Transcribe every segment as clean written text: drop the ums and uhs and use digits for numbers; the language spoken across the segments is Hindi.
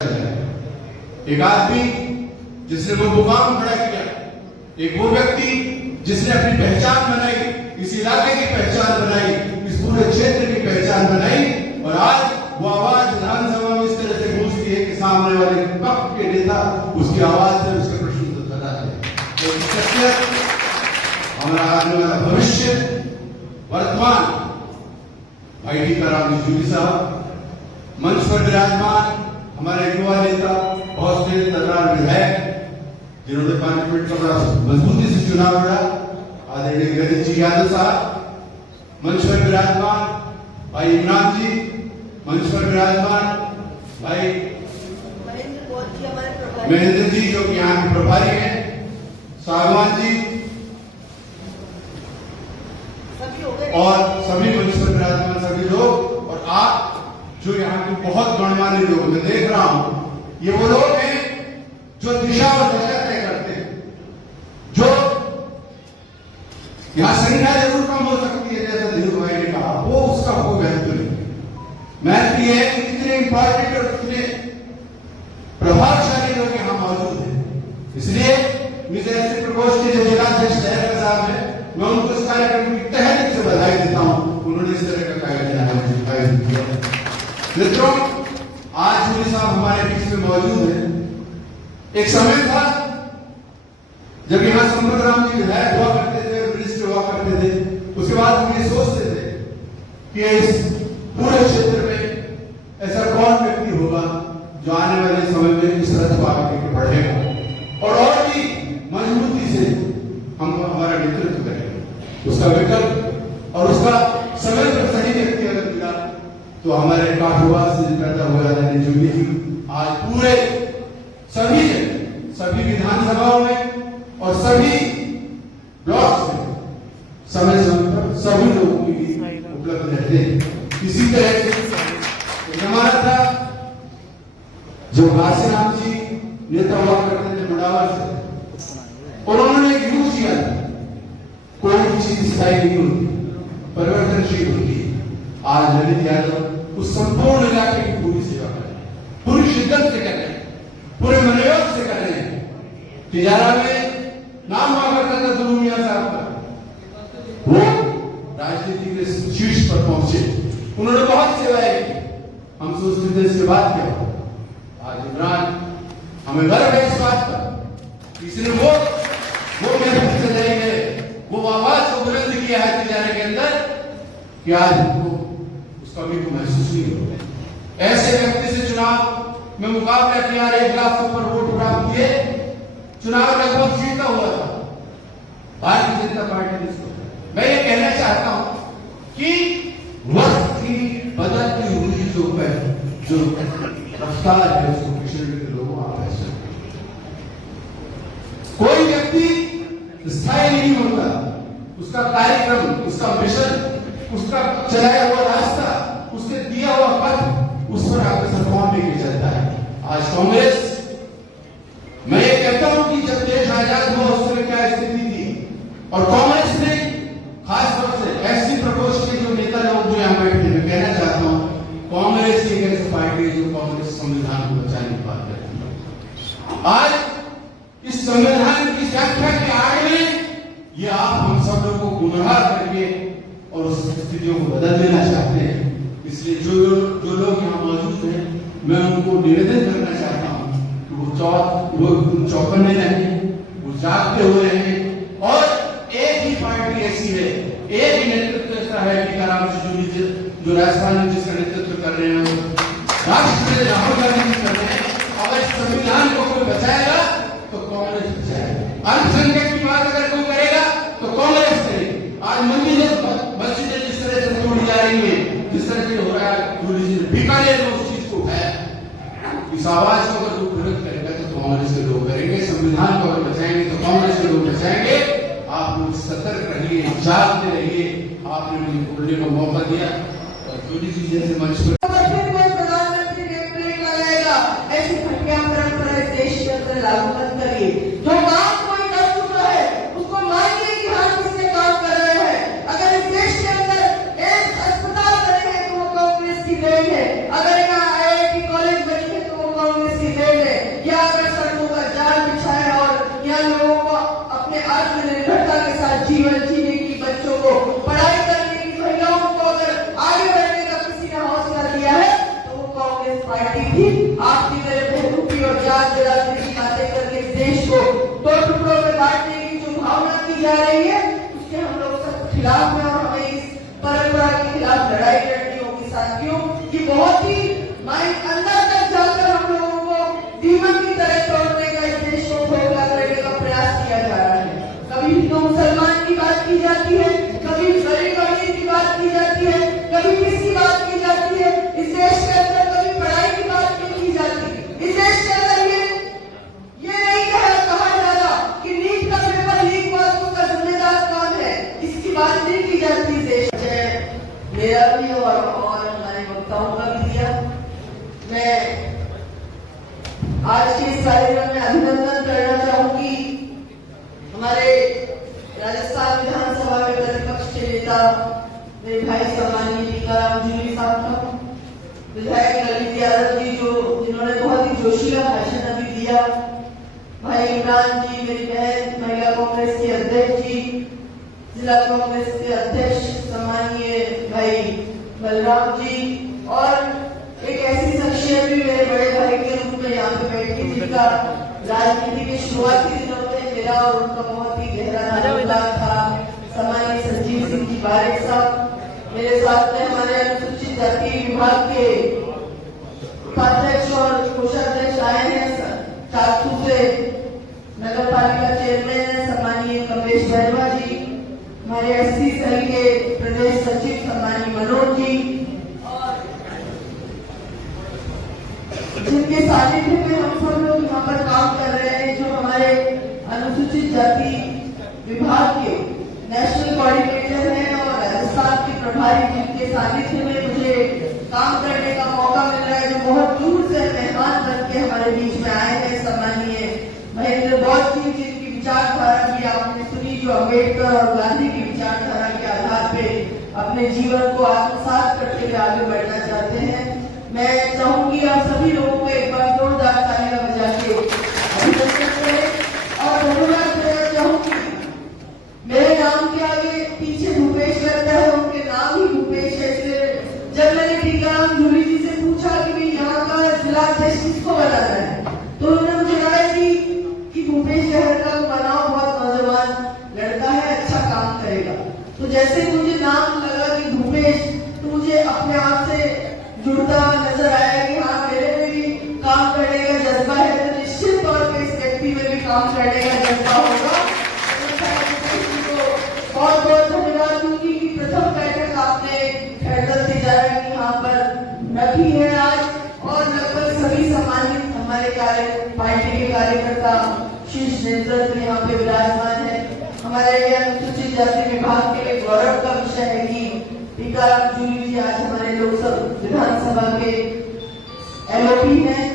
एक आदमी जिसने वो मुकाम खड़ा किया, एक वो व्यक्ति जिसने अपनी पहचान बनाई, इस इलाके की पहचान बनाई, इस पूरे क्षेत्र की पहचान बनाई, और आज वो आवाज विधानसभा में इस तरह से गूंजती है कि सामने वाले पक्ष के नेता उसकी आवाज से उसके प्रश्न उत्तर कराते हैं। तो शख्सियत, हमारा आने वाला भविष्य, वर्तमान भाई टीकाराम जूली साहब, मंच पर विराजमान हमारे युवा नेता, बहुत से तकरार विधायक जिन्होंने पार्लियामेंट का बड़ा मजबूती से चुनाव लड़ा, आदरणीय गणेश जी यादव साहब, मंच पर विराजमान भाई इमरान जी, मंच पर विराजमान भाई महेंद्र जी जो कि यहाँ के प्रभारी हैं, सागवान जी, और सभी मंच पर विराजमान सभी लोग, और आप जो यहाँ के बहुत गणमान्य लोग, मैं देख रहा हूं ये वो लोग हैं जो दिशा और दशा तय करते हैं, जो यहाँ संख्या जरूर कम हो सकती है जैसा धीरू भाई ने कहा, वो उसका कोई महत्व नहीं। महत्व ये है कि कितने इंपॉर्टेंट और कितने प्रभावशाली लोग यहाँ मौजूद हैं। इसलिए मुझे ऐसे प्रकोष्ठ के जो जिलाध्यक्ष लहर साहब है, मैं उनको इस कार्यक्रम की तहे दिल से बधाई देता हूं, उन्होंने इस तरह का कार्यक्रम किया। मित्रों, आज जूली साहब हमारे बीच में मौजूद है। एक समय था जब यहाँ संपत राम जी विधायक हुआ करते थे, मिनिस्टर हुआ करते थे, उसके बाद हम ये सोचते थे कि इस पूरे क्षेत्र में ऐसा कौन व्यक्ति होगा जो आने वाले समय में इस रथ को आगे बढ़ेगा और भी मजबूती से हम हमारा नेतृत्व करेंगे। उसका विकल्प और उसका समय पर सही व्यक्ति अगर मिला तो हमारे काठुआस से पैदा हुआ जूली जी आज पूरे सभी विधानसभाओं में और सभी ब्लॉक्स में समय पर सभी लोगों के लिए उपलब्ध रहते हैं। इसी तरह से हमारा था जो घासीराम जी नेता हुआ करते थे मुडावर से, और उन्होंने एक यूज किया, कोई भी चीज स्थायी नहीं होती, परिवर्तनशील होती है। आज ललित यादव उस संपूर्ण इलाके की पूरी सेवा कर रहे हैं, पूरी शिद्दत से कर रहे हैं, पूरे मनोयोग से कर रहे हैं। तिजारा में नाम हुआ करता था दुलू मियां साहब का, वो राजनीति के शीर्ष पर पहुंचे, उन्होंने बहुत सेवाएं की। हम सोचते थे इसके बाद क्या हो। आज इमरान, हमें गर्व है इस बात पर, इसने वो महसूस से जाएंगे, वो आवाज को बुलंद किया है तिजारे के अंदर कि आज उनको उसका भी को महसूस नहीं हो रहा। ऐसे व्यक्ति से चुनाव में मुकाबला किया, 1 लाख से ऊपर वोट प्राप्त किए, चुनाव लगभग जीता हुआ था भारतीय जनता पार्टी ने। मैं ये कहना चाहता हूं कि वक्त की बदलती हुई जो रफ्तार है उसको पिछड़े के लोगों आप ऐसे, कोई व्यक्ति स्थायी नहीं होता, उसका कार्यक्रम, उसका मिशन, उसका चलाया हुआ रास्ता, उसके दिया हुआ पथ, उस पर आपके कौन लेके चलता है। आज कांग्रेस, मैं ये कहता हूं कि जब देश आजाद हुआ उस समय क्या स्थिति थी, और कांग्रेस ने खासतौर से ऐसी प्रकोष्ठ के जो नेता लोग जो यहाँ बैठे, मैं कहना चाहता हूं कांग्रेस एक ऐसी पार्टी है जो कांग्रेस संविधान को बचाने की बात करती है। आज इस संविधान की व्याख्या के आड़ में ये आप हम सब लोगों को गुमराह करके और उस स्थितियों को बदल देना चाहते हैं। इसलिए जो लोग यहाँ मौजूद हैं, मैं उनको निवेदन करना चाहता हूँ कि वो चौकन्ने रहें, वो जागते हुए रहें, और एक ही पार्टी ऐसी है, एक ही नेतृत्व ऐसा है टीकाराम जूली जो राजस्थान में जिसका नेतृत्व कर रहे हैं, राष्ट्रपति राहुल गांधी जी कर रहे हैं। अगर संविधान को कोई बचाएगा तो कांग्रेस बचाएगा। अल्पसंख्यक की बात अगर कोई करेगा तो कांग्रेस करेगी। आज मस्जिदें जिस तरह से तोड़ी जा रही है, जिस तरह से हो रहा है, जूली जी ने बीकानेर में उस चीज को उठाया। इस आवाज को अगर कोई विरोध करेगा तो कांग्रेस के लोग करेंगे, संविधान को अगर बचाएंगे तो कांग्रेस के लोग बचाएंगे। आप लोग सतर्क रहिए, जागते रहिए। आपने मुझे बोलने का मौका दिया, और जूली जी जैसे मंच पर प्रधानमंत्री लगाएगा, ऐसी घटिया परंपरा देश के अंदर लागू मत करिए। जो काम कोई कर चुका है उसको मानिए कि हाँ किसने काम कर रहे हैं। अगर इस देश के अंदर एक अस्पताल बने हैं तो वो कांग्रेस की देन है, अगर यहाँ IIT कॉलेज बनी है तो वो कांग्रेस या अगर सड़कों का जाल बिछाए और यहाँ लोगों को अपने आत्मनिर्भरता के साथ जीवन जीने की, बच्चों को पढ़ाई करने की, महिलाओं को अगर आगे बढ़ने का किसी ने हौसला दिया है तो वो कांग्रेस पार्टी थी। आपकी तरह बेवकूफी और जात बिरादरी की बातें करके देश को दो टुकड़ों में बांटने की जो भावना की जा रही है उसके हम लोग सब खिलाफ हैं और हमें इस परंपरा के खिलाफ लड़ाई लड़नी होगी साथियों। ये बहुत ही माइंड अंदर तक जाकर हम लोगों को दीमक की तरह तोड़ने का, इस देश को खोखला करने का प्रयास किया जा रहा है। कभी हिंदू मुसलमान की बात की जाती है, कभी गरीब अमीर की बात की जाती है, कभी किसकी बात की जाती है। इस देश के अंदर कभी पढ़ाई की बात नहीं की जाती। इस देश के अंदर ये नहीं कहा जा रहा कि नीट का पेपर लीक हुआ तो उसका जिम्मेदार कौन है, इसकी बात नहीं की जाती। देश मेरा भी और हमारे वक्ताओं का भी दिया। मैं आज के इस कार्यक्रम में अभिनंदन करना चाहूंगी हमारे राजस्थान विधानसभा में प्रतिपक्ष के नेता मेरे भाई सम्मानीय टीकाराम जूली साहब का, विधायक ललित यादव जी जिन्होंने बहुत ही जोशीला भाषण अभी दिया, भाई इमरान जी, मेरी बहन महिला कांग्रेस के अध्यक्ष जी, जिला कांग्रेस के अध्यक्ष सम्मानीय भाई बलराम जी, और एक ऐसी शख्सियत भी मेरे बड़े भाई के रूप में यहाँ पे बैठी जिनका राजनीति के शुरुआती दिनों में मेरा और उनका बहुत ही गहरा ताल्लुक था, सम्मानीय संजीव सिंह जी बारिक साहब। मेरे साथ में हमारे अनुसूचित जाति विभाग के उपाध्यक्ष और कोषाध्यक्ष आए हैं, चाकसू से नगर पालिका चेयरमैन है सम्मानीय कमलेश बैरवा जी, हमारे एससी सेल के प्रदेश सचिव सम्मानीय मनोज जी, और जिनके सानिध्य में हम सब लोग यहाँ पर काम कर रहे हैं, जो हमारे अनुसूचित जाति विभाग के नेशनल कोऑर्डिनेटर हैं और राजस्थान के प्रभारी, जिनके सानिध्य में मुझे काम करने का मौका मिल रहा है, जो बहुत दूर से मेहमान बन के हमारे बीच में आए हैं, सम्मानीय महेंद्र बौद्ध जी, जिनकी विचारधारा भी आपने सुनी, जो अम्बेडकर और गांधी की विचारधारा के आधार पे अपने जीवन को आत्मसात करते हुए आगे बढ़ना चाहते हैं। मैं चाहूंगी आप सभी लोगों को एक बार जोरदार तालियां बजा के अभिनंदन करें और धन्यवाद देना चाहूंगी। मेरे नाम के आगे पीछे भूपेश लगता है, उनके नाम ही भूपेश है, इसलिए जब मैंने टीकाराम जूली जी से पूछा कि भाई यहाँ का जिलाध्यक्ष किसको बनाना है, तो उन्होंने मुझे कहा कि भूपेश शहर का बनाओ, बहुत नौजवान लड़का है, अच्छा काम करेगा। तो जैसे मुझे नाम लगा कि भूपेश, तो मुझे अपने आप से जुड़ता नजर आया कि हाँ मेरे में भी काम करने का जज्बा है, तो निश्चित तौर पर इस व्यक्ति में भी काम करने का जज्बा होगा। बहुत बहुत धन्यवाद दूंगी कि प्रथम बैठक आपने खैरदल तिजारा की यहाँ पर रखी है आज, और लगभग सभी सम्मानित हमारे पार्टी के कार्यकर्ता शीर्ष नेतृत्व यहाँ पे विराजमान है। हमारे अनुसूचित जाति विभाग के लिए गौरव का विषय है कि टीकाराम जूली जी आज हमारे लोकसभा विधानसभा के एलओपी हैं।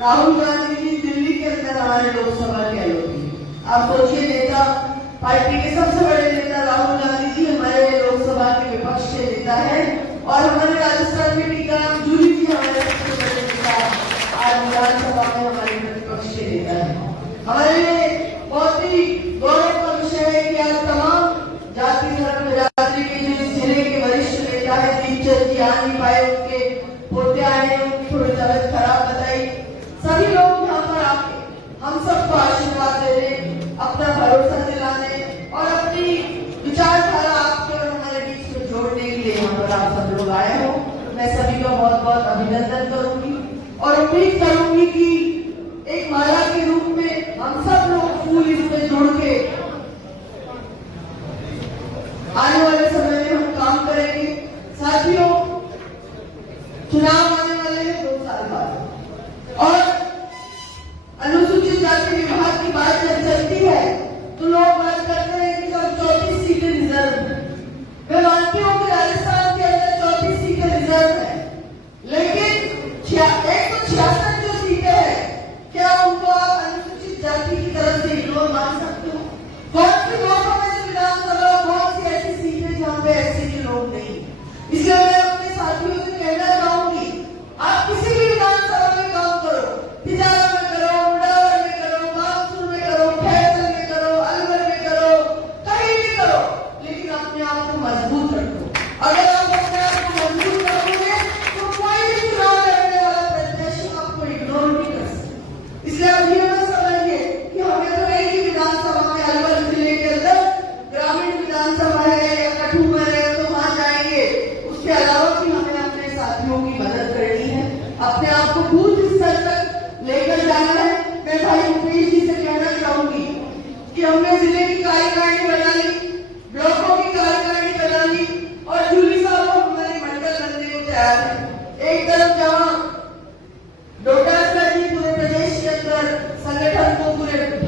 राहुल गांधी जी दिल्ली के अंदर हमारे लोकसभा के एलओपी। आप सोचिए, नेता पार्टी के सबसे बड़े नेता राहुल गांधी जी हमारे लोकसभा के विपक्ष के नेता है, और हमारे राजस्थान में टीकाराम जूली जी हमारे सबसे बड़े नेता आज विधानसभा में हमारे प्रतिपक्ष के नेता है। हमारे लिए बहुत ही गौरव का विषय है कि आज तमाम जाति धर्म बिरादरी के जो इस जिले के वरिष्ठ नेता है, दीपचंद जी आ नहीं पाए, उनके पोते आए, उनकी थोड़ी तबियत खराब बताई, सभी लोग यहाँ पर आके हम सबको आशीर्वाद देने, अपना भरोसा दिलाने और अपनी विचारधारा आपके और हमारे बीच में जोड़ने के लिए यहाँ पर आप सब लोग आए हो। मैं सभी का बहुत बहुत अभिनंदन करूंगी और उम्मीद करूंगी कि एक माला के रूप में हम सब लोग फूल इसमें जोड़ के आने वाले समय में हम काम करेंगे। साथियों, चुनाव आने वाले हैं 2 साल बाद, और अनुसूचित जाति विभाग की बात जब चलती है तो लोग बात करते हैं कि जब 34 सीटें रिजर्व है। मैं मानती हूँ कि राजस्थान के अंदर 34 सीटें रिजर्व है, लेकिन 166 जो सीटें हैं, क्या उनको आप अनुसूचित जाति की तरफ से इग्नोर मान सकते हो? कौन सी लोगों में विधानसभा, कौन सी ऐसी सीटें जहाँ पे ऐसे के लोग नहीं? इसलिए मैं अपने साथियों से कहना चाहूंगी, आप किसी भी विधानसभा में काम करो, तिजारा में करो,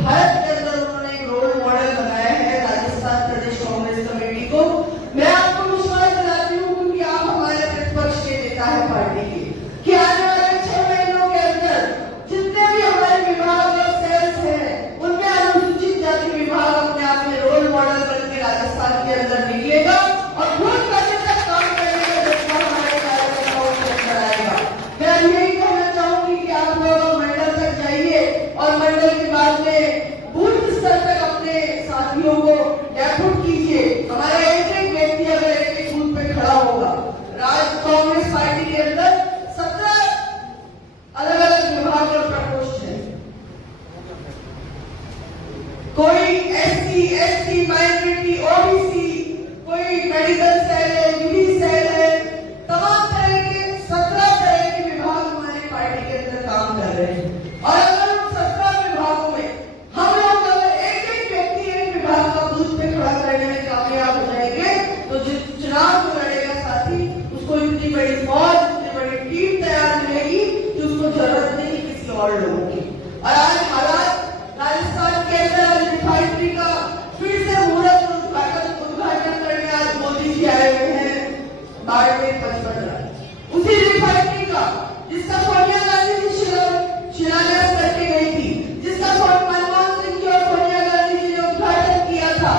भारत के अंदर उन्होंने एक रोल मॉडल बनाया है राजस्थान प्रदेश कांग्रेस कमेटी को। मैं आपको विश्वास दिलाती हूँ, क्योंकि आप हमारे प्रतिपक्ष के नेता है पार्टी के, कि आने वाले 6 महीनों के अंदर जितने भी हमारे विभाग और सेल्स हैं, उनमें अनुसूचित जाति विभाग अपने आप में रोल मॉडल बनकर राजस्थान के अंदर निकलेगा और भूल करने तक काम करने का जज्बा हमारे कार्यकर्ताओं के अंदर आएगा। मैं यही कहना चाहूंगी कि आप लोग मंडल तक जाइए और मंडल के बाद में बूथ स्तर तक अपने साथियों को डेपुट कीजिए। हमारा एक व्यक्ति अगर एक बूथ पे खड़ा होगा, कांग्रेस पार्टी के अंदर 17 अलग अलग विभाग और प्रकोष्ठ है। कोई एससी, एसटी, माइनॉरिटी, ओबीसी, कोई मेडिकल सेल है, विधि सेल है, तमाम तरह के 17 तरह के विभाग हमारी पार्टी के अंदर काम कर रहे हैं। और अगर उन 17 विभागों में हम लोग अगर एक व्यक्ति एक विभाग का बूथ पे खड़ा करने में कामयाब हो जाएंगे, तो जो चुनाव को लड़ेगा साथी, उसको इतनी बड़ी फौज, इतनी बड़ी टीम तैयार मिलेगी कि उसको जरूरत नहीं किसी और लोगों की। और आज हालात राजस्थान के अंदर रिफाइनरी का फिर से मुहूर्त उद्घाटन करने आज मोदी जी आए हुए हैं बाड़मेर 55। उसी रिफाइनरी का जिसका सोनिया गांधी जी शिलान्यास करके गई थी, जिसका मनमोहन सिंह जी और सोनिया गांधी जी ने उद्घाटन किया था,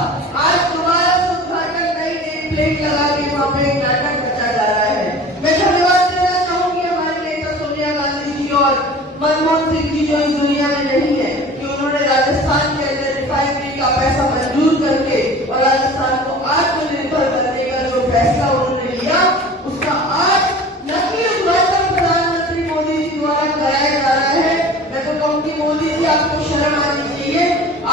आज दोबारा से उद्घाटन नई नेम प्लेट लगा के वहां पे एक नाटक रचा जा रहा है। मैं धन्यवाद देना चाहूंगी हमारे नेता सोनिया गांधी जी और मनमोहन सिंह जी जो इस दुनिया में नहीं है, कि उन्होंने राजस्थान के अंदर रिफाइनरी का पैसा मंजूर करके और राजस्थान को आत्मनिर्भर करने का जो फैसला उन्होंने लिया, उसका आज नकली उद्घाटन प्रधानमंत्री मोदी जी द्वारा कराया जा रहा है। मैं तो कहूँगी मोदी जी, आपको शर्म आनी चाहिए।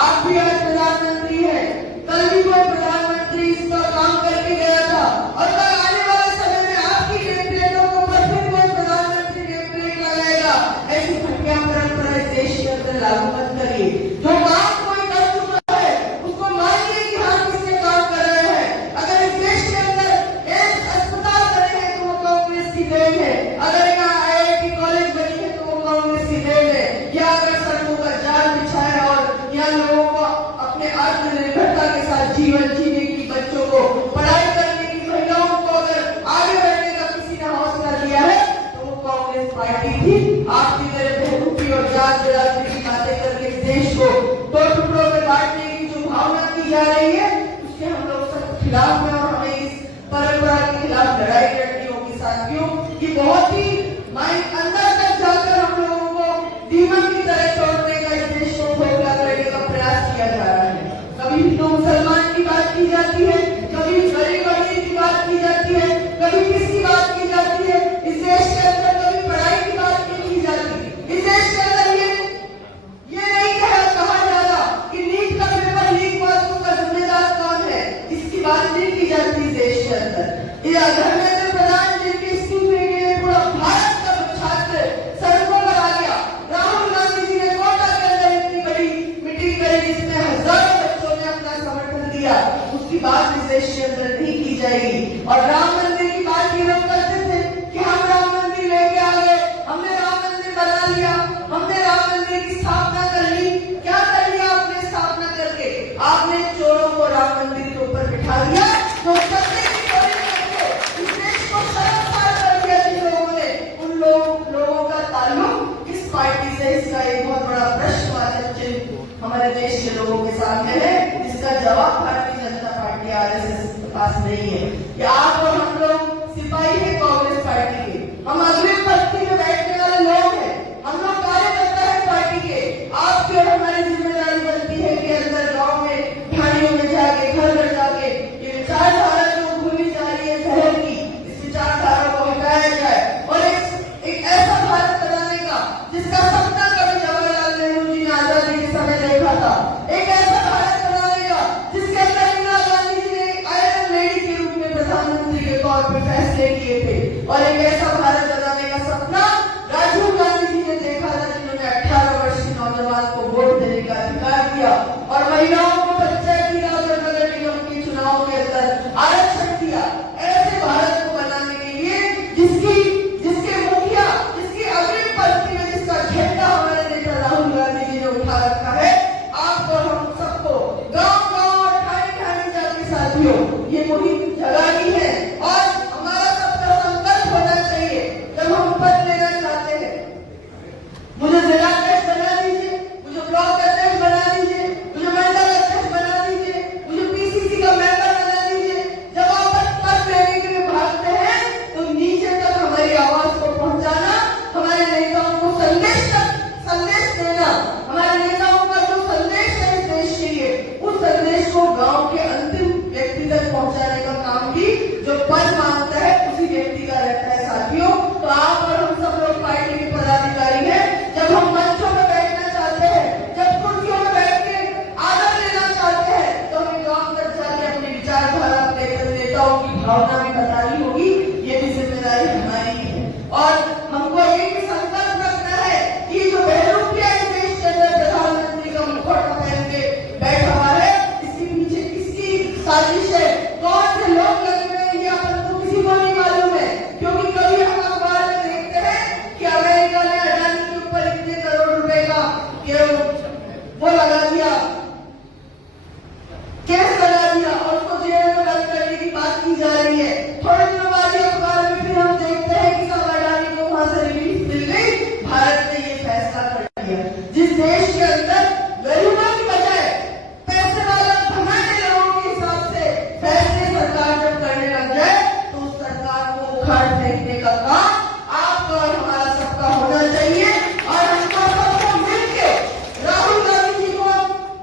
आप भी आज प्रधानमंत्री हैं, कल भी कोई प्रधानमंत्री इसका काम करके गया था और कल आने वाले समय में आपकी नेम प्लेटों के ऊपर फिर कोई प्रधानमंत्री नेम प्लेट लगाएगा। ऐसी घटिया परंपरा इस देश के अंदर लागू मत करिए। जो काम कोई कर चुका है उसको मानिए कि हाँ किसने काम कर रहे हैं। अगर इस देश के अंदर एक अस्पताल बने हैं तो वो कांग्रेस की देन है, अगर यहाँ IIT कॉलेज बनी है तो वो कांग्रेस की देन है, या अगर सड़कों का जाल बिछा है और यहाँ लोगों को अपने आत्मनिर्भरता के साथ जीवन जीने की, बच्चों को पढ़ाई करने की, महिलाओं को अगर आगे बढ़ने का किसी ने हौसला दिया है तो वो कांग्रेस पार्टी थी। आपकी तरह बेवकूफी और जात बिरादरी की बातें करके इस देश को 2 टुकड़ों में बांटने की जो भावना की जा रही है, उसके हम लोग सब खिलाफ हैं और हमें इस परंपरा के खिलाफ लड़ाई लड़नी होगी साथियों। कि बहुत ही माइंड अंदर तक जाकर हम लोगों को दीमक की तरह तोड़ने का, इस देश को खोखला करने का प्रयास किया जा रहा है। कभी हिंदू मुसलमान की बात की जाती है, कभी गरीब अमीर की बात की जाती है, कभी किसकी बात की जाती है। इस देश के अंदर कभी पढ़ाई की बात नहीं की जाती। इस देश के अंदर ये नहीं कहा जा रहा कि नीट का पेपर लीक हुआ तो उसका जिम्मेदार कौन है, इसकी बात नहीं की जाती इस देश के अंदर। धर्मेंद्र प्रधान जिनके इस्तीफे के लिए पूरा भारत का छात्र सड़कों पर आ गया, राहुल गांधी जी ने कोटा के अंदर इतनी बड़ी मीटिंग करी जिसमें हजारों बच्चों ने अपना समर्थन दिया, उसकी बात इस देश के अंदर नहीं की जाएगी। और राम मंदिर की बात ये लोग करते थे कि हम राम मंदिर लेके आ गए, हमने राम मंदिर बना लिया, हमने राम मंदिर की स्थापना कर ली। क्या कर लिया आपने स्थापना करके? आपने चोरों को राम मंदिर के ऊपर बिठा दिया, तो सत्य की चोरी करके इस देश को शर्मसार कर दिया। जिन लोगों ने, उन लोगों का ताल्लुक किस पार्टी से, इसका एक बहुत बड़ा प्रश्नवाचक चिन्ह हमारे देश के लोगों के सामने है, जिसका जवाब भारतीय जनता पार्टी RSS के पास नहीं है। कि आप और हम लोग सिपाही है कांग्रेस पार्टी के, हम अग्रिम पंक्ति में बैठने वाले लोग हैं, हम लोग कार्यकर्ता है पार्टी के। आपकी और हमारी जिम्मेदारी बनती है कि अंदर गांव में, ढाणियों में जाके, घर घर जाके ये विचारधारा जो भूली जा रही है शहर की, इस विचारधारा को हटाया जाए और एक ऐसा भारत बनाने का जिसका सपना कभी जवाहरलाल नेहरू जी ने आजादी के समय देखा था। एक ऐसा भारत बनाने का जिसके अंदर इंदिरा गांधी जी ने आयरन लेडी के रूप में प्रधानमंत्री के तौर पर फैसले किए थे। और एक ऐसा भारत बनाने का सपना राजीव गांधी जी ने देखा था, जिन्होंने 18 वर्ष के नौजवान को वोट देने का अधिकार दिया और महिलाओं को पंचायती राज और नगर निगम के चुनाव के अंदर आरक्षण दिया। ऐसे भारत को बनाने के लिए जिसके मुखिया, जिसकी अग्रिम पंक्ति में जिसका झंडा संदेश को गांव के अंतिम व्यक्ति तक पहुंचाने का काम भी जो पद मांगता है उसी व्यक्ति का रहता है। साथियों, तो आप और हम सब लोग पार्टी के पदाधिकारी हैं। जब हम मंचों में बैठना चाहते हैं, जब कुर्सियों में बैठ के आदर लेना चाहते हैं, तो हमें गांव तक जाके अपनी विचारधारा, अपने नेताओं की भावना भी बतानी होगी। ये भी जिम्मेदारी हमारी है और हमको एक भी संकल्प रखना है कि जो बहरूपिया इस देश के अंदर प्रधानमंत्री का मुखौटा पहन के बैठा हुआ है, इसके पीछे किसकी साजिश है, कौन से लोग लगे हुए हैं, ये अपन को किसी को नहीं मालूम है। क्योंकि कभी हम अखबार में देखते हैं कि अमेरिका ने अडानी के ऊपर इतने करोड़ रुपए का वो लगा दिया, केस लगा दिया और उसको जेल में बंद करने की बात की जा रही है। थोड़े दिनों बाद ही अखबार में फिर हम देखते हैं कि सब अडानी को वहां से रिलीफ मिल गई, भारत ने ये फैसला कर लिया। जिस देश के अंदर गरीबों की बजाय पैसे वाला धनाढ्य लोगों के हिसाब से फैसले सरकार जब करने लग जाए, तो उस सरकार को उखाड़ फेंकने का काम आपका और हमारा सबका होना चाहिए। और हमको सबको मिलके राहुल गांधी जी को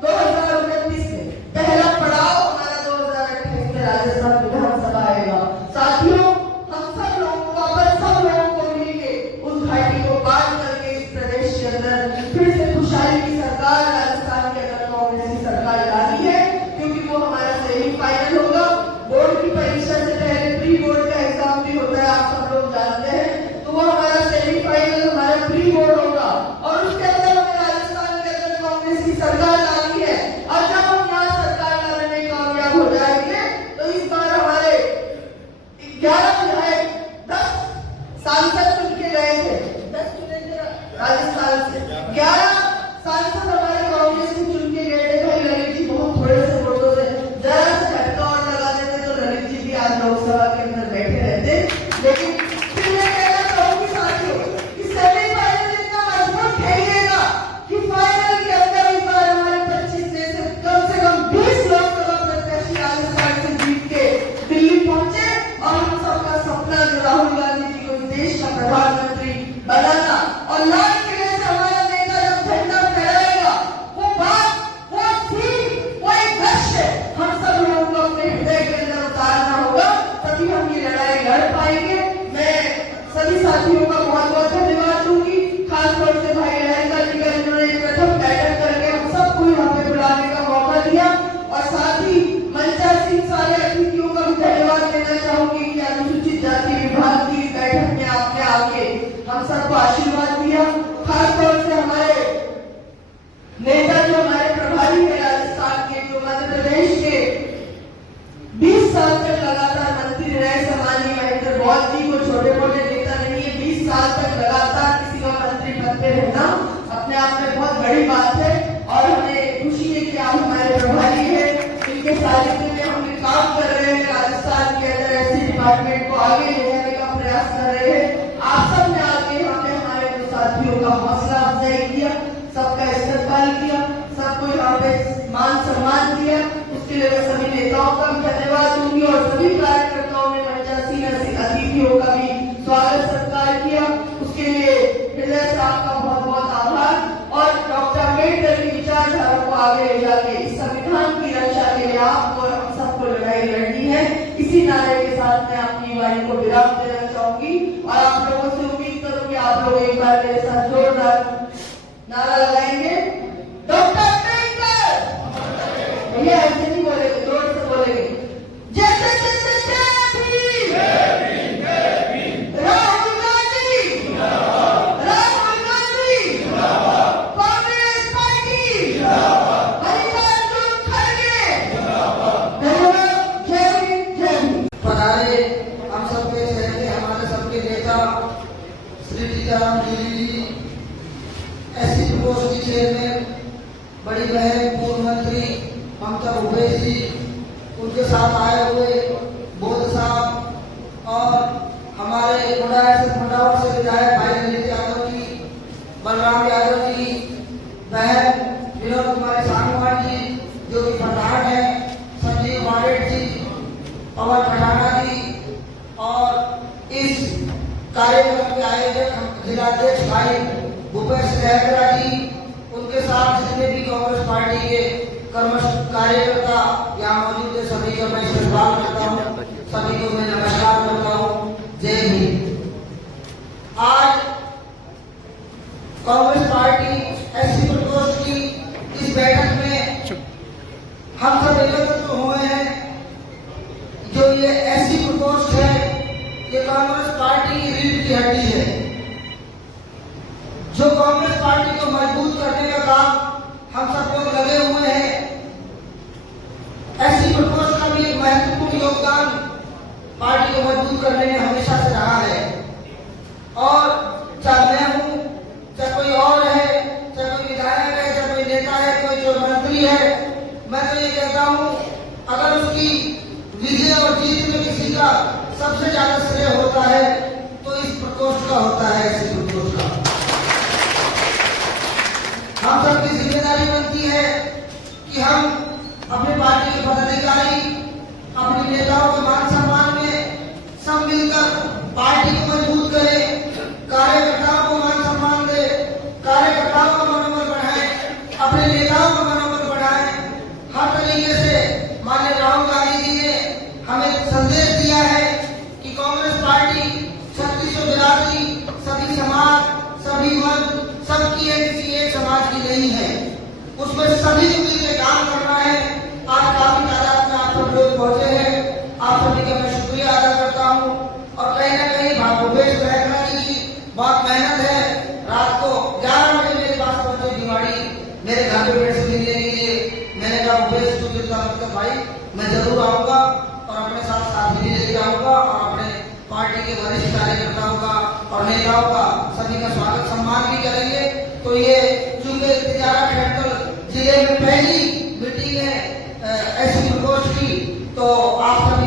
2029 में पहला पड़ाव हमारा 2028 में राजस्थान विधानसभा आएगा। साथियों, हम सब लोगों को, अपन सब लोगों को मिलके उस घाटी को पार करके इस प्रदेश के अंदर फिर से खुशहाली की सरकार राजस्थान के अंदर कांग्रेस की सरकार लानी है। क्योंकि वो हमारा सेमीफाइनल होगा। बोर्ड की परीक्षा से पहले प्री बोर्ड का एग्जाम भी होता है, आप सब लोग जानते हैं। तो वो हमारा सेमीफाइनल, हमारा प्री बोर्ड होगा और उसके अंदर हमें राजस्थान के अंदर कांग्रेस की सरकार लानी है। और जब हम यहाँ सरकार लाने में कामयाब हो जाएंगे, तो इस बार हमारे 11 विधायक 10 सांसद चुन के गए थे, 10 चुने थे राजस्थान से, 11 सांसद हमारे कांग्रेस के चुन के गए थे। भाई ललित जी बहुत थोड़े से वोटों से जरा सा झटका और लगा देते तो ललित जी भी आज लोकसभा के अंदर बैठे रहते। लेकिन फिर मैं कहना चाहूंगी साथियों कि सेमीफाइनल इतना मजबूत खेलिएगा कि फाइनल के अंदर इस बार हमारे 25 में से कम 20 लोकसभा प्रत्याशी राजस्थान से जीत के दिल्ली पहुंचे और हम सबका सपना जो राहुल गांधी जी को देश का प्रधानमंत्री बनाना और लाल किले से हमारा नेता जब झंडा फहराएगा, वो बात, वो सीन, वो एक दृश्य हम सब लोगों को अपने हृदय के अंदर उतारना होगा, तभी हम ये लड़ाई लड़ पाएंगे। मैं सभी साथियों का बहुत बहुत धन्यवाद दूंगी, खासतौर से भाई लहरिका जी का, जिन्होंने प्रथम बैठक करके हम सबको यहाँ पे बुलाने का मौका दिया। और साथ ही मंचासीन सारे अतिथियों का भी धन्यवाद देना चाहूंगी कि अनुसूचित जाति विभाग की बैठक में आपने आके हम सबको आशीर्वाद दिया। खासतौर से हमारे नेता जो हमारे प्रभारी है राजस्थान के, जो मध्य प्रदेश के 20 साल तक लगातार मंत्री रहे, सम्मानीय महेंद्र बौद्ध जी को छोटे मोटे नेता नहीं है, 20 साल तक लगातार किसी का मंत्री पद पे रहना अपने आप में बहुत बड़ी बात है। और हमें खुशी है कि आप हमारे प्रभारी है, इनके सानिध्य में हम काम कर रहे हैं, राजस्थान के अंदर ऐसी डिपार्टमेंट को आगे ले जाने का प्रयास कर रहे हैं। आप सब ने आगे यहाँ पे हमारे दो साथियों का हौसला अफजाई किया, सबका इस्तेमाल किया, सबको यहाँ पे मान सम्मान दिया, उसके लिए मैं सभी नेताओं का भी धन्यवाद दूंगी और सभी कार्यकर्ताओं ने मंचासीन अतिथियों का भी स्वागत सत्कार किया, उसके लिए हृदय से आपका बहुत बहुत आभार। और डॉक्टर अम्बेडकर की विचारधारा को आगे ले जाके इस संविधान की रक्षा के लिए आपको और हम सबको लड़ाई लड़नी है। इसी नारे के साथ मैं अपनी वाणी को विराम देना चाहूंगी और आप लोगों से उम्मीद करूं कि आप लोग एक बार मेरे साथ जोरदार नारा लगाएंगे, डॉक्टर अम्बेडकर। भैया ऐसे नहीं बोलेंगे, जोर से बोलेंगे, जय जय जय जय जय भीम, राहुल गांधी, राहुल गांधी, कांग्रेस पार्टी, मल्लिकार्जुन खड़गे, धन्यवाद। जय भीम, जय भीम। पधारे हम सबके चेहरे, हमारे सबके नेता श्री सीताराम जी, एससी प्रकोष्ठ की चेयरमैन, बड़ी बहन पूर्व मंत्री ममता भूपेश जी, उनके साथ आए हुए बोध साहब और हमारे मुंडावर से विधायक भाई ललित यादव जी, बलराम यादव जी, बहन विनोद कुमारी सांगवान जी जो कि प्रधान है, संजीव वाडेट जी, पवन पठाना जी और इस कार्यक्रम के आयोजक जिलाध्यक्ष भाई भूपेश लहरा जी, उनके साथ जितने भी कांग्रेस पार्टी के कर्मचारी कार्यकर्ता यहाँ मौजूद है, सभी को मैं इस्तकबाल करता हूँ, सभी को मैं नमस्कार करता हूँ। जय हिंद। आज कांग्रेस पार्टी एससी प्रकोष्ठ की इस बैठक में हम सब एकत्रित हुए हैं। जो ये एससी प्रकोष्ठ है, ये कांग्रेस पार्टी की रीढ़ की हड्डी है। जो कांग्रेस पार्टी को मजबूत करने का काम हम सब लोग लगे हुए हैं। एससी प्रकोष्ठ का भी एक महत्वपूर्ण योगदान पार्टी को मजबूत करने में हमेशा से रहा है। और चाहे मैं हूं, चाहे कोई और है, चाहे कोई विधायक है, चाहे कोई नेता है, कोई जो मंत्री है, मैं तो ये कहता हूं, अगर उसकी विजय और जीत में किसी का सबसे ज्यादा श्रेय होता है तो इस प्रकोष्ठ का होता है, एससी प्रकोष्ठ का। हम सबकी जिम्मेदारी बनती है कि हम अपने पार्टी के पदाधिकारी, अपने नेताओं के मान सम्मान में सब मिलकर पार्टी को मजबूत करें, कार्यकर्ताओं को मान सम्मान दें, कार्यकर्ताओं का मनोबल बढ़ाएं, अपने नेताओं का मनोबल बढ़ाएं। हर तरीके से माननीय राहुल गांधी जी ने हमें संदेश दिया है कि कांग्रेस पार्टी छत्तीसों बिरादरी, सभी समाज, सभी वर्ग, सबकी है, किसी एक समाज की नहीं है। उसमें सभी को मिलकर काम करना है। आज काफी तादाद में आप सब लोग पहुंचे हैं, आप सभी का मैं शुक्रिया अदा करता हूं। और कहीं ना कहीं भूपेश बहरा जी की बहुत मेहनत है। रात को 11 बजे मेरे पास पहुंचे दिवाड़ी, मेरे घर पे मेरे से मिलने के लिए। मैंने कहा भूपेश तू चिंता मत कर भाई, मैं जरूर आऊंगा और अपने साथ साथी भी लेके आऊंगा और अपने पार्टी के वरिष्ठ कार्यकर्ताओं का और नेताओं का सभी का स्वागत सम्मान भी करेंगे। तो ये चूंकि तिजारा खैरकल जिले में पहली मीटिंग है ऐसी प्रकोष्ठ की, तो आप सभी